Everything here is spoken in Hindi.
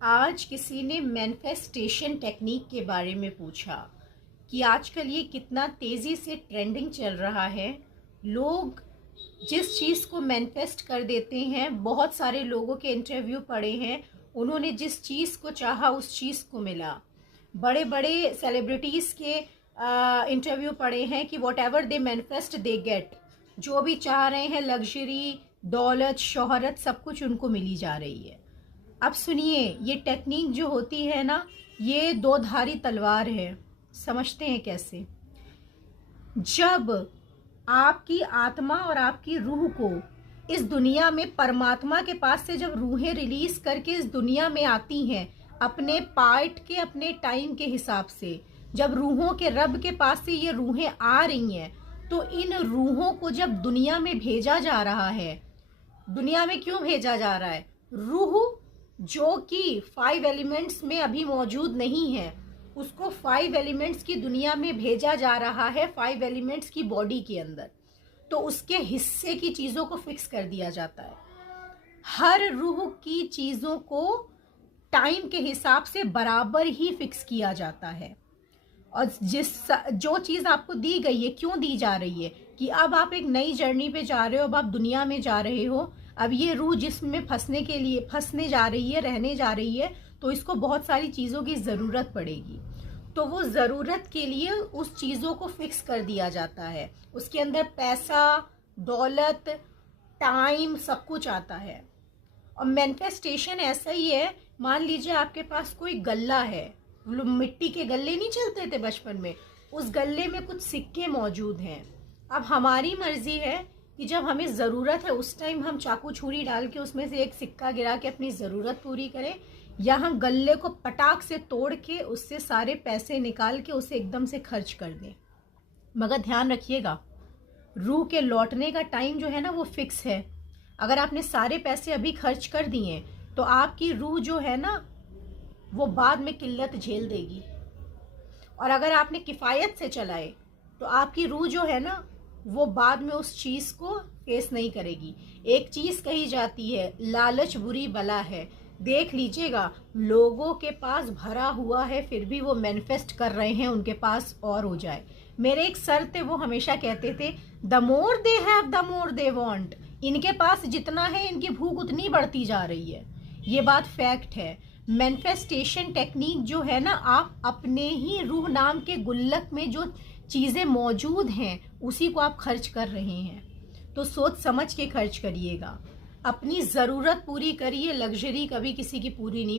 आज किसी ने मैनिफेस्टेशन टेक्निक के बारे में पूछा कि आजकल ये कितना तेज़ी से ट्रेंडिंग चल रहा है। लोग जिस चीज़ को मैनिफेस्ट कर देते हैं, बहुत सारे लोगों के इंटरव्यू पढ़े हैं, उन्होंने जिस चीज़ को चाहा उस चीज़ को मिला। बड़े बड़े सेलिब्रिटीज़ के इंटरव्यू पढ़े हैं कि what ever they manifest they get. जो भी चाह रहे हैं, लग्जरी, दौलत, शोहरत, सब कुछ उनको मिली जा रही है। अब सुनिए, ये टेक्निक जो होती है ना, ये दो धारी तलवार है। समझते हैं कैसे? जब आपकी आत्मा और आपकी रूह को इस दुनिया में परमात्मा के पास से जब रूहें रिलीज करके इस दुनिया में आती हैं, अपने पार्ट के, अपने टाइम के हिसाब से, जब रूहों के रब के पास से ये रूहें आ रही हैं, तो इन रूहों को जब दुनिया में भेजा जा रहा है, दुनिया में क्यों भेजा जा रहा है? रूह जो कि 5 एलिमेंट्स में अभी मौजूद नहीं है, उसको 5 एलिमेंट्स की दुनिया में भेजा जा रहा है, 5 एलिमेंट्स की बॉडी के अंदर। तो उसके हिस्से की चीज़ों को फिक्स कर दिया जाता है। हर रूह की चीज़ों को टाइम के हिसाब से बराबर ही फिक्स किया जाता है। और जो चीज़ आपको दी गई है, क्यों दी जा रही है कि अब आप एक नई जर्नी पे जा रहे हो, अब आप दुनिया में जा रहे हो। अब ये रूह जिस्म में फंसने जा रही है, रहने जा रही है, तो इसको बहुत सारी चीज़ों की ज़रूरत पड़ेगी। तो वो ज़रूरत के लिए उस चीज़ों को फिक्स कर दिया जाता है। उसके अंदर पैसा, दौलत, टाइम, सब कुछ आता है। और मैनिफेस्टेशन ऐसा ही है। मान लीजिए आपके पास कोई गल्ला है, मिट्टी के गल्ले नहीं चलते थे बचपन में, उस गल्ले में कुछ सिक्के मौजूद हैं। अब हमारी मर्जी है कि जब हमें ज़रूरत है उस टाइम हम चाकू छुरी डाल के उसमें से एक सिक्का गिरा के अपनी ज़रूरत पूरी करें, या हम गल्ले को पटाख से तोड़ के उससे सारे पैसे निकाल के उसे एकदम से खर्च कर दें। मगर ध्यान रखिएगा, रूह के लौटने का टाइम जो है ना, वो फिक्स है। अगर आपने सारे पैसे अभी खर्च कर दिए तो आपकी रूह जो है ना, वो बाद में किल्लत झेल देगी। और अगर आपने किफ़ायत से चलाए तो आपकी रूह जो है ना, वो बाद में उस चीज़ को फेस नहीं करेगी। एक चीज़ कही जाती है, लालच बुरी बला है। देख लीजिएगा, लोगों के पास भरा हुआ है, फिर भी वो मैनिफेस्ट कर रहे हैं उनके पास और हो जाए। मेरे एक सर थे, वो हमेशा कहते थे, the more they have the more they want. इनके पास जितना है, इनकी भूख उतनी बढ़ती जा रही है। ये बात फैक्ट है। मैनिफेस्टेशन टेक्निक जो है ना, आप अपने ही रूह नाम के गुल्लक में जो चीज़ें मौजूद हैं, उसी को आप खर्च कर रहे हैं। तो सोच समझ के खर्च करिएगा। अपनी ज़रूरत पूरी करिए, लग्जरी कभी किसी की पूरी नहीं